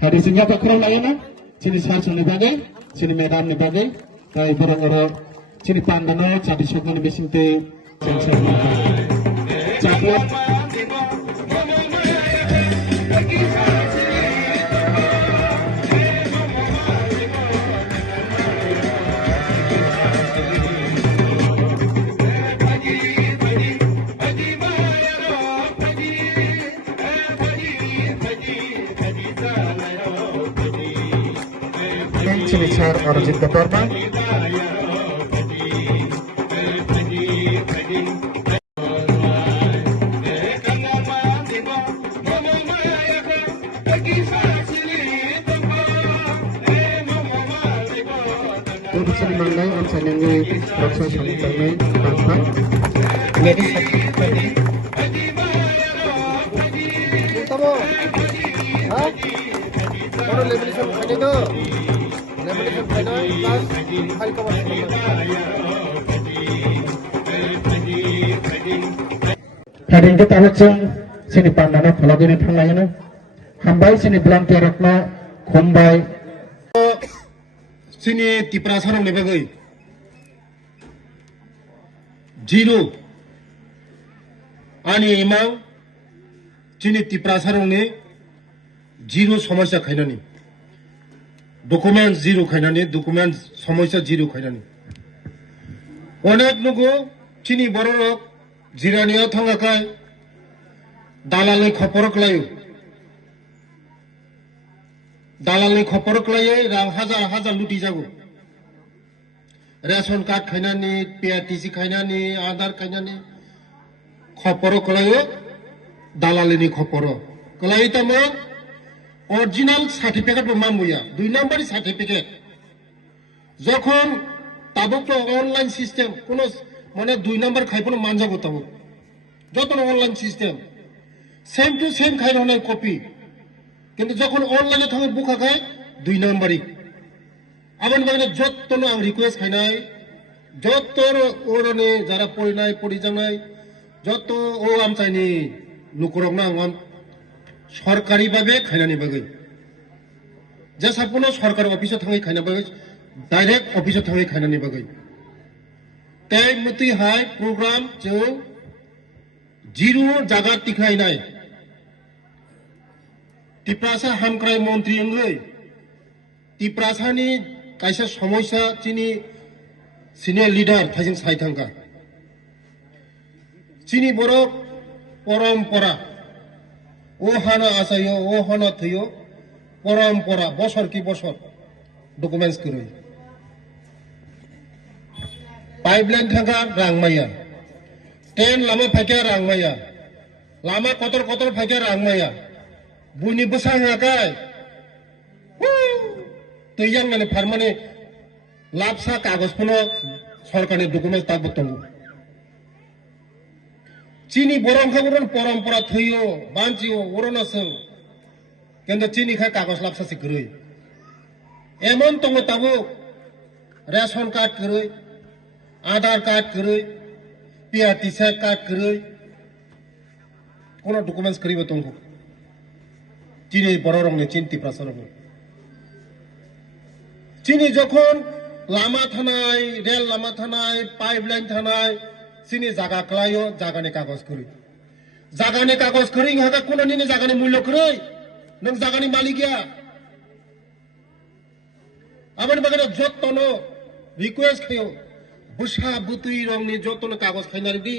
hari sehingga background lainnya sini sarjun bagai sini madam ni bagai tai borong-borong sini pandano jadi sokno ni besinte sensor capot sini share origin Dharma untuk sini mandai on sanyangi proses santai tanpa jadi Tamo, ha? Ono lamination খাইনে তো lamination খাইনা plus file cover heading kita langsung sini pandana kalau gini pernah hambai sini belang tiarokna khombai sini tipra sarong ne bagai zero ani imang sini tipra sarong ne zero সমস্যা খাইনানি document zero খাইনানি document সমস্যা zero খাইনানি অনেক নগো চিনি বড় rock জিরানিয়াव थांगाखाय दालालनि खपरक लायो दालालनि खपरक लायो रां हाजार हाजार लुटि जागो रेशन कार्ड खाइनानि पिआरटिसि खाइनानि आधार खाइनानि खपरक लायो दालालनि खपर कलाई तमो অরিজিনাল সার্টিফিকেট মামুয়া 2 নম্বরই সার্টিফিকেট যখন তাবক তো অনলাইন সিস্টেম কোন মানে 2 নম্বর খাইপন মানজাগো তাবক যত online system same to same খাইরনে কপি কিন্তু যখন অনলাইনে থাকে বুকা খায় 2 নম্বরই আবার মানে যত আং রিকোয়েস্ট খাইনাই যত ওরনে যারা পড়িনাই পড়িজানাই যত ও আমচাইনি নুকরকনা আং সরকারি ভাবে খাইনানি বাগৈ যেসাপনো সরকার অফিসে থাঙ্গै খাইনা বাগৈ ডাইরেক্ট অফিসে থাঙ্গै খাইনানি বাগৈ তাই মতি হাই প্রোগ্রাম जों জিরো জায়গা টিখাইনাই টিপ্রাসা হামক্রাই মন্ত্রী अंगै টিপ্রাসানি কাইসা সমস্যা চিনি সিনিয়র লিডার থাইজों সাইথাंगा চিনি বড় পরম্পরা ও হানা আসাইও ও হানা থইও পরম্পরা বছর কি বছর ডকুমেন্টস করি পাইপলাইন থাকা রাংমাইয়া ট্রেন লামা ফাইকা রাংমাইয়া লামা কতর কতর ফাইকা রাংমাইয়া বুনি বসাঙাকাই তৈয়াং মানে ফারমানে লাভসা কাগজ ফোনো সরকারি ডকুমেন্টস তাবো তঙ্গু চিনি বরংখাগুরন পরম্পরা থইও বাঞ্চিও ওরনাসং কিন্তু চিনি খায় কাগজ লাপসাসি গরৈ এমন তঙ্গ তাবো রেশন কার্ড গরৈ আধার কার্ড গরৈ পিআরটিসি কার্ড গরৈ কোন ডকুমেন্টস করিব তঙ্গ চিনি বড় রংনে চিন্তি প্রাসরব চিনি যখন লামা থানায় রেল লামা থানায় পাইপলাইন থানায় চিনি জাগা ক্লাইও জাগানে কাগজ করি জাগানে কাগজ করি হাগা কোন নিনে জাগানে মূল্য করি নং জাগানে মালিকিয়া আবার বাগানে যতন রিকোয়েস্ট খাইও বুসা বুতুই রংনি যতন কাগজ খাইনারি দি